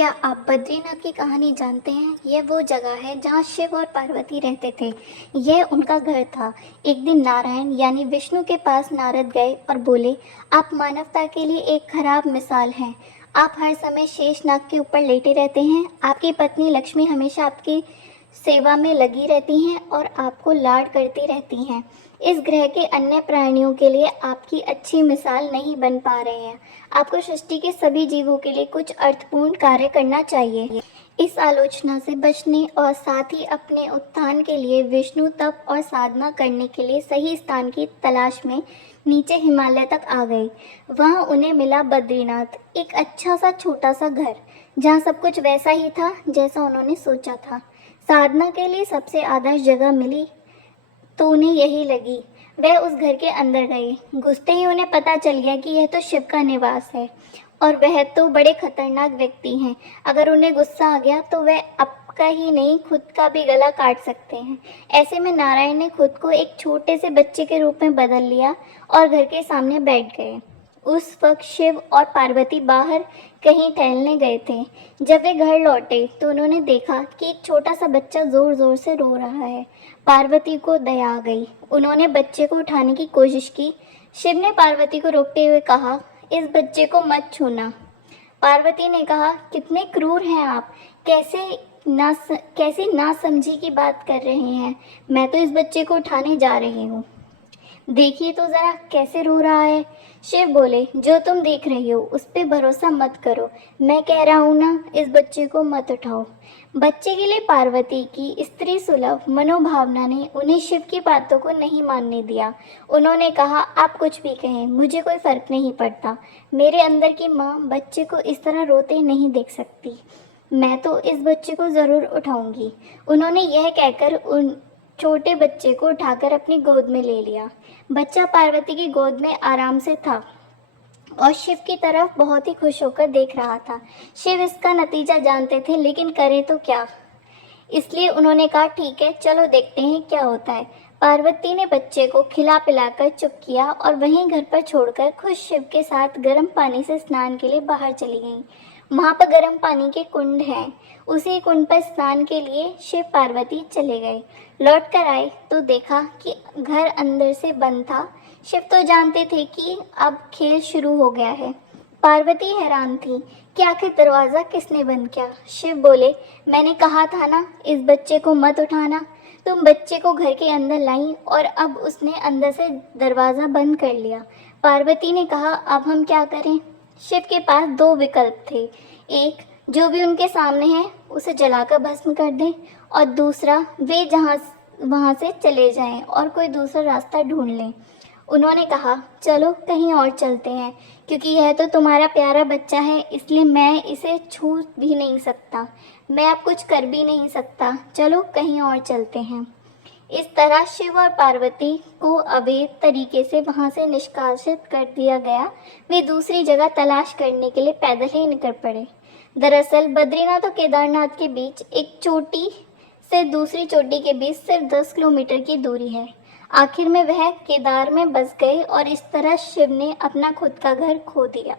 क्या आप बद्रीनाथ की कहानी जानते हैं? यह वो जगह है जहाँ शिव और पार्वती रहते थे। यह उनका घर था। एक दिन नारायण यानी विष्णु के पास नारद गए और बोले, आप मानवता के लिए एक खराब मिसाल हैं। आप हर समय शेषनाग के ऊपर लेटे रहते हैं। आपकी पत्नी लक्ष्मी हमेशा आपकी सेवा में लगी रहती हैं और आपको लाड करती रहती हैं। इस ग्रह के अन्य प्राणियों के लिए आपकी अच्छी मिसाल नहीं बन पा रहे हैं। आपको सृष्टि के सभी जीवों के लिए कुछ अर्थपूर्ण कार्य करना चाहिए। इस आलोचना से बचने और साथ ही अपने उत्थान के लिए विष्णु तप और साधना करने के लिए सही स्थान की तलाश में नीचे हिमालय तक आ गए। वहाँ उन्हें मिला बद्रीनाथ, एक अच्छा सा छोटा सा घर जहाँ सब कुछ वैसा ही था जैसा उन्होंने सोचा था। साधना के लिए सबसे आदर्श जगह मिली तो उन्हें यही लगी। वह उस घर के अंदर गए। घुसते ही उन्हें पता चल गया कि यह तो शिव का निवास है और वह तो बड़े खतरनाक व्यक्ति हैं। अगर उन्हें गुस्सा आ गया तो वह आपका ही नहीं खुद का भी गला काट सकते हैं। ऐसे में नारायण ने खुद को एक छोटे से बच्चे के रूप में बदल लिया और घर के सामने बैठ गए। उस वक्त शिव और पार्वती बाहर कहीं टहलने गए थे। जब वे घर लौटे तो उन्होंने देखा कि एक छोटा सा बच्चा जोर जोर से रो रहा है। पार्वती को दया आ गई। उन्होंने बच्चे को उठाने की कोशिश की। शिव ने पार्वती को रोकते हुए कहा, इस बच्चे को मत छूना। पार्वती ने कहा, कितने क्रूर हैं आप। कैसी नासमझी की बात कर रहे हैं। मैं तो इस बच्चे को उठाने जा रही हूँ। देखिए तो जरा कैसे रो रहा है। शिव बोले, जो तुम देख रही हो उस पे भरोसा मत करो। मैं कह रहा हूँ ना, इस बच्चे को मत उठाओ। बच्चे के लिए पार्वती की स्त्री सुलभ मनोभावना ने उन्हें शिव की बातों को नहीं मानने दिया। उन्होंने कहा, आप कुछ भी कहें, मुझे कोई फर्क नहीं पड़ता। मेरे अंदर की माँ बच्चे को इस तरह रोते नहीं देख सकती। मैं तो इस बच्चे को ज़रूर उठाऊंगी। उन्होंने यह कहकर उन छोटे बच्चे को उठाकर अपनी गोद में ले लिया। बच्चा पार्वती की गोद में आराम से था और शिव की तरफ बहुत ही खुश होकर देख रहा था। शिव इसका नतीजा जानते थे, लेकिन करें तो क्या। इसलिए उन्होंने कहा, ठीक है, चलो देखते हैं क्या होता है। पार्वती ने बच्चे को खिला पिलाकर चुप किया और वहीं घर पर छोड़कर खुद शिव के साथ गर्म पानी से स्नान के लिए बाहर चली गईं। वहाँ पर गर्म पानी के कुंड हैं। उसी कुंड पर स्नान के लिए शिव पार्वती चले गए। लौट कर आए तो देखा कि घर अंदर से बंद था। शिव तो जानते थे कि अब खेल शुरू हो गया है। पार्वती हैरान थी कि आखिर दरवाज़ा किसने बंद किया। शिव बोले, मैंने कहा था ना, इस बच्चे को मत उठाना। तुम बच्चे को घर के अंदर लाई और अब उसने अंदर से दरवाज़ा बंद कर लिया। पार्वती ने कहा, अब हम क्या करें। शिव के पास दो विकल्प थे। एक, जो भी उनके सामने है उसे जलाकर भस्म कर दें, और दूसरा, वे वहाँ से चले जाएं और कोई दूसरा रास्ता ढूंढ लें। उन्होंने कहा, चलो कहीं और चलते हैं, क्योंकि यह तो तुम्हारा प्यारा बच्चा है, इसलिए मैं इसे छू भी नहीं सकता। मैं अब कुछ कर भी नहीं सकता। चलो कहीं और चलते हैं। इस तरह शिव और पार्वती को अवैध तरीके से वहाँ से निष्कासित कर दिया गया। वे दूसरी जगह तलाश करने के लिए पैदल ही निकल पड़े। दरअसल बद्रीनाथ और केदारनाथ के बीच एक चोटी से दूसरी चोटी के बीच सिर्फ 10 किलोमीटर की दूरी है। आखिर में वह केदार में बस गए और इस तरह शिव ने अपना खुद का घर खो दिया।